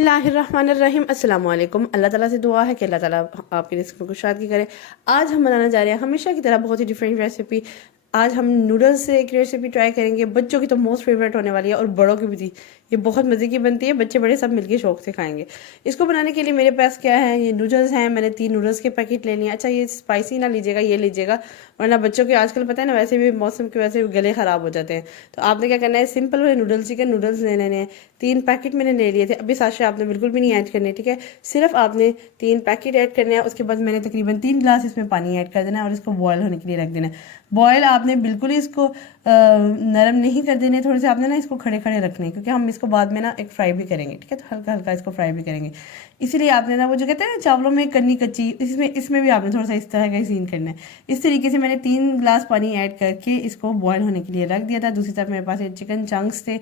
बिस्मिल्लाहिर्रहमानिर्रहीम अस्सलाम वालेकुम। अल्लाह ताला से दुआ है कि अल्लाह ताला आपकी रिस्क में कुशादगी करे। आज हम बनाना जा रहे हैं हमेशा की तरह बहुत ही डिफरेंट रेसिपी। आज हम नूडल्स से एक रेसिपी ट्राई करेंगे, बच्चों की तो मोस्ट फेवरेट होने वाली है और बड़ों की भी थी। ये बहुत मज़े की बनती है, बच्चे बड़े सब मिलके शौक से खाएंगे। इसको बनाने के लिए मेरे पास क्या है, ये नूडल्स हैं। मैंने 3 नूडल्स के पैकेट ले लिए। अच्छा, ये स्पाइसी ना लीजिएगा, ये लीजिएगा, वरना बच्चों के आजकल पता है ना, वैसे भी मौसम की वजह से गले ख़राब हो जाते हैं। तो आपने क्या करना है, सिंपल वाले नूडल्स, चिकन नूडल्स ले लेने हैं। 3 पैकेट मैंने ले लिए थे। अभी साशे आपने बिल्कुल भी नहीं ऐड करने, ठीक है। सिर्फ आपने 3 पैकेट ऐड करने हैं। उसके बाद मैंने तकरीबन 3 गिलास इसमें पानी ऐड कर देना है और इसको बॉयल होने के लिए रख देना है। बॉयल आपने बिल्कुल ही इसको नरम नहीं कर देने, थोड़े से आपने ना इसको खड़े खड़े रखने हैं, क्योंकि हम इसको बाद में ना एक फ्राई भी करेंगे, ठीक है। तो हल्का हल्का इसको फ्राई भी करेंगे। इसीलिए आपने ना वो जो कहते हैं ना चावलों में करनी कच्ची, इसमें इसमें भी आपने थोड़ा सा इस तरह का ही सीन करना है। इस तरीके से मैंने 3 गिलास पानी ऐड करके इसको बॉयल होने के लिए रख दिया था। दूसरी तरफ मेरे पास ये चिकन चंक्स थे।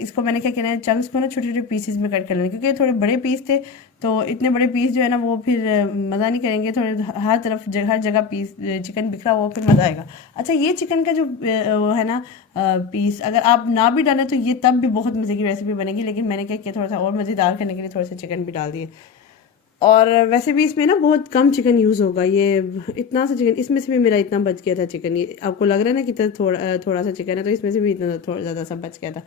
इसको मैंने क्या कहना है, चंक्स को ना छोटे छोटे पीसेस में कट कर लेना, क्योंकि थोड़े बड़े पीस थे। तो इतने बड़े पीस जो है ना वो फिर मज़ा नहीं करेंगे। थोड़े हर तरफ हर जगह पीस चिकन बिखरा हुआ फिर मज़ा आएगा। अच्छा, ये चिकन का जो वो है ना पीस, अगर आप ना भी डालें तो ये तब भी बहुत मज़े की रेसिपी बनेगी। लेकिन मैंने क्या किया, थोड़ा सा और मज़ेदार करने के लिए थोड़े से चिकन भी डाल दिए। और वैसे भी इसमें ना बहुत कम चिकन यूज़ होगा। ये इतना सा चिकन, इसमें से भी मेरा इतना बच गया था चिकन। ये आपको लग रहा है ना कितना थोड़ा थोड़ा सा चिकन है, तो इसमें से भी इतना थोड़ा ज़्यादा सा बच गया था।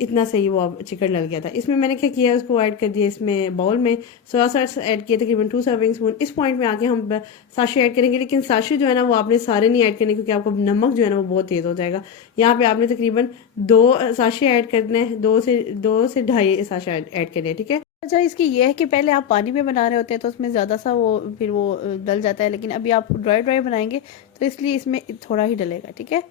इतना सही वो अब चिकन डल गया था। इसमें मैंने क्या किया, उसको ऐड कर दिया इसमें बाउल में। सोया सॉस ऐड किया तकरीबन 2 सर्विंग स्पून। इस पॉइंट में आके हम साशे ऐड करेंगे, लेकिन साशे जो है ना वो आपने सारे नहीं ऐड करने, क्योंकि आपको नमक जो है ना वो बहुत तेज़ हो जाएगा। यहाँ पे आपने तकरीबन 2 साशे ऐड करने हैं, 2 से 2.5 साशे ऐड करने हैं, ठीक है। अच्छा, इसकी ये है कि पहले आप पानी में बना रहे होते हैं तो उसमें ज़्यादा सा वो फिर वो डल जाता है, लेकिन अभी आप ड्राई ड्राई बनाएंगे तो इसलिए इसमें थोड़ा ही डलेगा, ठीक है।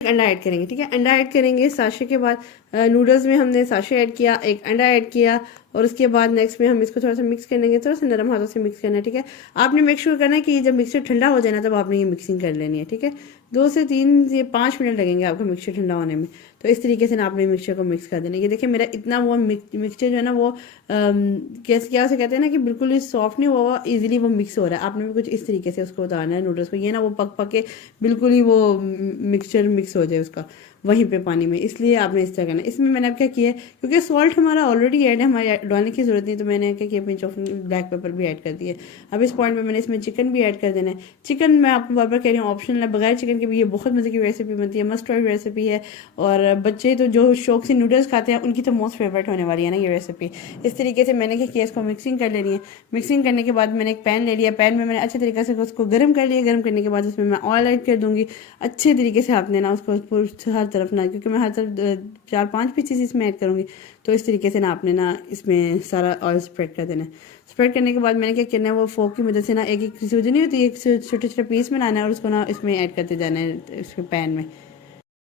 अंडा ऐड करेंगे, ठीक है। अंडा ऐड करेंगे साशे के बाद। नूडल्स में हमने साशे ऐड किया, एक अंडा ऐड किया, और उसके बाद नेक्स्ट में हम इसको थोड़ा सा मिक्स कर लेंगे, थोड़ा सा नरम हाथों से मिक्स करना है, ठीक है। आपने मेक श्योर करना है कि जब मिक्सचर ठंडा हो जाए ना तब आपने ये मिक्सिंग कर लेनी है, ठीक है। 2 से 3 या 5 मिनट लगेंगे आपका मिक्सचर ठंडा होने में। तो इस तरीके से ना आपने मिक्सचर को मिक्स कर देना। ये देखिए मेरा इतना वो मिक्सचर जो है ना वो कैसे क्या उसे कहते हैं ना कि बिल्कुल ही सॉफ्ट नहीं हुआ, इजीली वो मिक्स हो रहा है। आपने भी कुछ इस तरीके से उसको उतारना है नूडल्स को, ये ना वो पक पक के बिल्कुल ही वो मिक्सचर मिक्स हो जाए उसका वहीं पे पानी में। इसलिए आपने इस तरह करना है। इसमें मैंने अब क्या किया है, क्योंकि सॉल्ट हमारा ऑलरेडी ऐड है, हमारे डालने की जरूरत नहीं, तो मैंने क्या किया, पिंच ऑफ ब्लैक पेपर भी ऐड कर दिया। अब इस पॉइंट में मैंने इसमें चिकन भी ऐड कर देना है। चिकन मैं आपको बार बार कह रही हूँ ऑप्शनल है, बगैर चिकन के भी ये बहुत मज़े की रेसिपी बनती है, मस्ट ट्राई रेसिपी है। और बच्चे तो जो शौक से नूडल्स खाते हैं उनकी तो मोस्ट फेवरेट होने वाली है ना ये रेसिपी। इस तरीके से मैंने क्या किया, इसको मिक्सिंग कर लेनी है। मिक्सिंग करने के बाद मैंने एक पैन ले लिया। पैन में मैंने अच्छे तरीके से उसको गर्म कर लिया। गर्म करने के बाद उसमें मैं ऑयल ऐड कर दूंगी। अच्छे तरीके से आपने ना उसको हर तरफ ना, क्योंकि मैं हर तरफ 4-5 पीसेस इसमें ऐड करूँगी, तो इस तरीके से ना आपने ना इसमें सारा ऑयल स्प्रेड कर देना है। स्प्रेड करने के बाद मैंने क्या करना है, वो फोक की मदद से ना एक एक सूजी नहीं होती, एक छोटे छोटे पीस बनाना है और उसको ना इसमें ऐड करते जाना है इसके पैन में।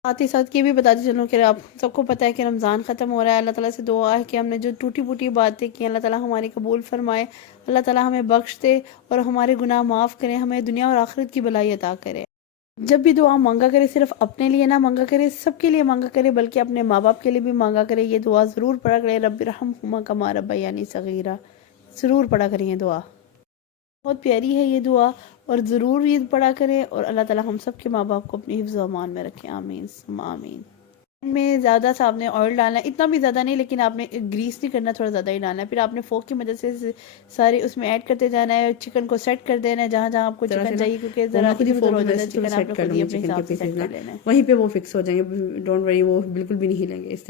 साथ ही साथ ये भी बताते चलूँ कि आप सबको पता है कि रमज़ान ख़त्म हो रहा है। अल्लाह ताला से दुआ है कि हमने जो टूटी फूटी बातें की अल्लाह ताला हमारी कबूल फरमाए, अल्लाह ताला हमें बख्श दे और हमारे गुनाह माफ़ करें, हमें दुनिया और आखिरत की भलाई अता करे। जब भी दुआ मांगा करे सिर्फ अपने लिए ना मांगा करे, सबके लिए मांगा करे, बल्कि अपने माँ बाप के लिए भी मांगा करे। ये दुआ ज़रूर पढ़ा करें, रब्बिरहम्हुमा कमा रब्बयानी सगीरा, ज़रूर पढ़ा करें ये दुआ, बहुत प्यारी है ये दुआ। और ज़रूर ये पढ़ा करें और अल्लाह ताला हम सब के माँ बाप को अपनी हिफ्ज़ व अमान में रखें, आमीन सुम्मा आमीन। में ज़्यादा सा आपने ऑयल डालना है, इतना भी ज़्यादा नहीं, लेकिन आपने ग्रीस नहीं करना, थोड़ा ज़्यादा ही डालना है। फिर आपने फोक की मदद से सारे उसमें ऐड करते जाना है। चिकन को सेट कर देना है जहाँ जहाँ आपको चिकन चाहिए, क्योंकि ज़रा इधर उधर हो जाता है चिकन, आपने खुद ही अपने हिसाब से सेट कर लेना है, वहीं पे वो फिक्स हो जाएंगे। डोंट वरी, वो बिल्कुल भी नहीं हिलेंगे। इस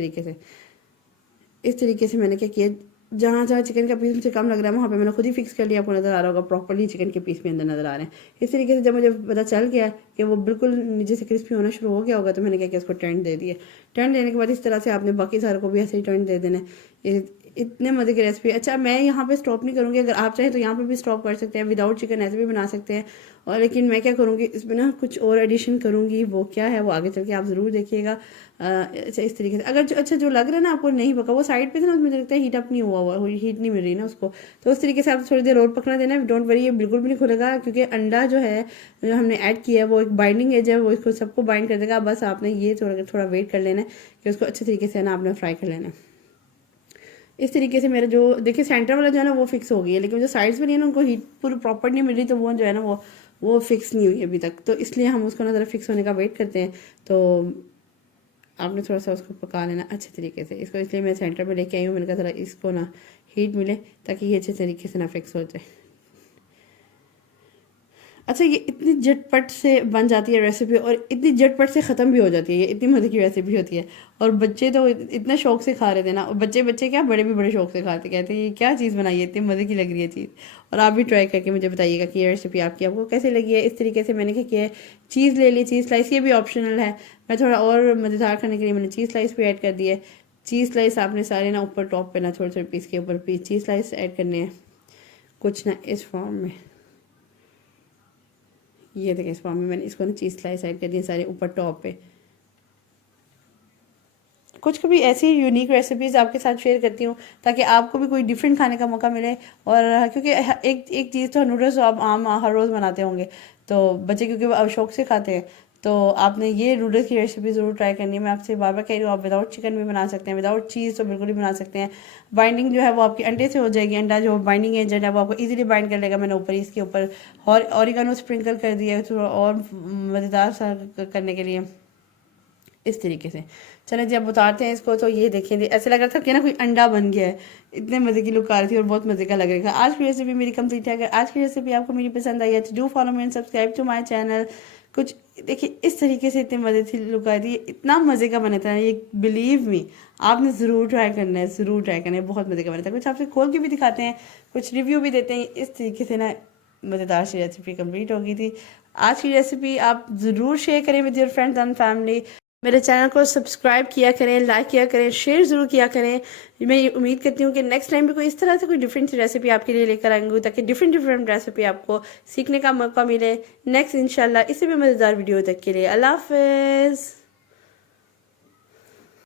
तरीके से मैंने क्या किया, जहाँ जहाँ चिकन का पीस मुझे कम लग रहा है वहाँ पे मैंने खुद ही फिक्स कर लिया। आपको नज़र आ रहा होगा प्रॉपर्ली चिकन के पीस भी अंदर नज़र आ रहे हैं। इस तरीके से जब मुझे पता चल गया कि वो बिल्कुल नीचे से क्रिस्पी होना शुरू हो गया होगा, तो मैंने क्या किया, उसको टर्न दे दिया। टर्न देने के बाद इस तरह से आपने बाकी सारे को भी ऐसे ही टर्न दे देना है। इतने मज़े की रेसिपी। अच्छा, मैं यहाँ पे स्टॉप नहीं करूँगी, अगर आप चाहें तो यहाँ पे भी स्टॉप कर सकते हैं, विदाउट चिकन ऐसे भी बना सकते हैं। और लेकिन मैं क्या करूँगी, इसमें ना कुछ और एडिशन करूँगी, वो क्या है वो आगे चल के आप ज़रूर देखिएगा। अच्छा, इस तरीके से अगर जो लग रहा है ना आपको नहीं पका, वो साइड पे से ना मुझे लगता है हीट अप नहीं हुआ, हीट नहीं मिल रही ना उसको, तो उस तरीके से आप थोड़ी देर और पकना देना है। डोंट वरी, ये बिल्कुल भी नहीं खुलेगा, क्योंकि अंडा जो है जो हमने ऐड किया है वो एक बाइंडिंग एज है, वो इसको सबको बाइंड कर देगा। बस आपने ये थोड़ा वेट कर लेना है कि उसको अच्छे तरीके से ना आपने फ्राई कर लेना है। इस तरीके से मेरा जो देखिए सेंटर वाला जो है ना वो फिक्स हो गई है, लेकिन जो साइड्स बनी है ना उनको हीट पूरी प्रॉपर नहीं मिल रही, तो वो जो है ना वो फिक्स नहीं हुई अभी तक, तो इसलिए हम उसको ना ज़रा फिक्स होने का वेट करते हैं। तो आपने थोड़ा सा उसको पका लेना अच्छे तरीके से। इसको इसलिए मैं सेंटर में लेके आई हूँ, मैंने कहा थोड़ा इसको ना हीट मिले ताकि ये अच्छे तरीके से ना फिक्स हो जाए। अच्छा, ये इतनी झटपट से बन जाती है रेसिपी और इतनी झटपट से ख़त्म भी हो जाती है, ये इतनी मज़े की रेसिपी होती है। और बच्चे तो इतना शौक से खा रहे थे ना, और बच्चे बच्चे क्या, बड़े भी बड़े शौक से खाते, कहते हैं ये क्या चीज़ बनाई है, इतनी मज़े की लग रही है चीज़। और आप भी ट्राई करके मुझे बताइएगा कि ये रेसिपी आपको कैसे लगी है। इस तरीके से मैंने क्या किया है, चीज़ ले ली, चीज़ स्लाइस, ये भी ऑप्शनल है, मैं थोड़ा और मज़ेदार करने के लिए मैंने चीज़ स्लाइस भी ऐड कर दी है। चीज़ स्लाइस आपने सारे ना ऊपर टॉप पे ना थोड़े थोड़े पीस के ऊपर पीस चीज़ स्लाइस ऐड करने हैं, कुछ ना इस फॉर्म में। ये देखिए इस फॉर्म में मैंने इसको ना चीज़ स्लाइस ऐड कर दिए सारे ऊपर टॉप पे। कुछ कभी ऐसी यूनिक रेसिपीज़ आपके साथ शेयर करती हूँ ताकि आपको भी कोई डिफरेंट खाने का मौका मिले। और क्योंकि एक एक चीज़ तो नूडल्स आप आम हर रोज़ बनाते होंगे, तो बच्चे क्योंकि वो शौक से खाते हैं, तो आपने ये नूडल्स की रेसिपी ज़रूर ट्राई करनी है। मैं आपसे बार बार कह रही हूँ, आप विदाउट चिकन भी बना सकते हैं, विदाउट चीज़ तो बिल्कुल ही बना सकते हैं। बाइंडिंग जो है वो आपकी अंडे से हो जाएगी, अंडा जो बाइंडिंग एजेंट है वो आपको इजीली बाइंड कर लेगा। मैंने ऊपर इसके ऊपर और ऑरिगेनो स्प्रिंकल कर दिया थोड़ा और मज़ेदार सा करने के लिए, इस तरीके से। चलें जी अब उतारते हैं इसको। तो ये देखें, ऐसे लग रहा था कि ना कोई अंडा बन गया है, इतने मज़े की लुक आ रही थी और बहुत मज़े का लग रहा था। आज की रेसिपी मेरी कंप्लीट है। अगर आज की रेसिपी आपको मेरी पसंद आई है तो do follow me and subscribe to my channel. कुछ देखिए इस तरीके से इतने मज़े थी लुक आ रही थी, इतना मज़े का बना था ये, बिलीव मी आपने ज़रूर ट्राई करना है, ज़रूर ट्राई करना है, बहुत मज़े का बना था। कुछ आपसे खोल के भी दिखाते हैं, कुछ रिव्यू भी देते हैं। इस तरीके से ना मज़ेदार सी रेसिपी कंप्लीट हो गई थी। आज की रेसिपी आप ज़रूर शेयर करें with your friends and family. मेरे चैनल को सब्सक्राइब किया करें, लाइक किया करें, शेयर ज़रूर किया करें। मैं उम्मीद करती हूँ कि नेक्स्ट टाइम भी कोई इस तरह से कोई डिफरेंट सी रेसिपी आपके लिए लेकर आएंगी ताकि डिफरेंट रेसिपी आपको सीखने का मौका मिले। नेक्स्ट इंशाल्लाह इससे भी मज़ेदार वीडियो तक के लिए अल्लाह हाफ़िज़।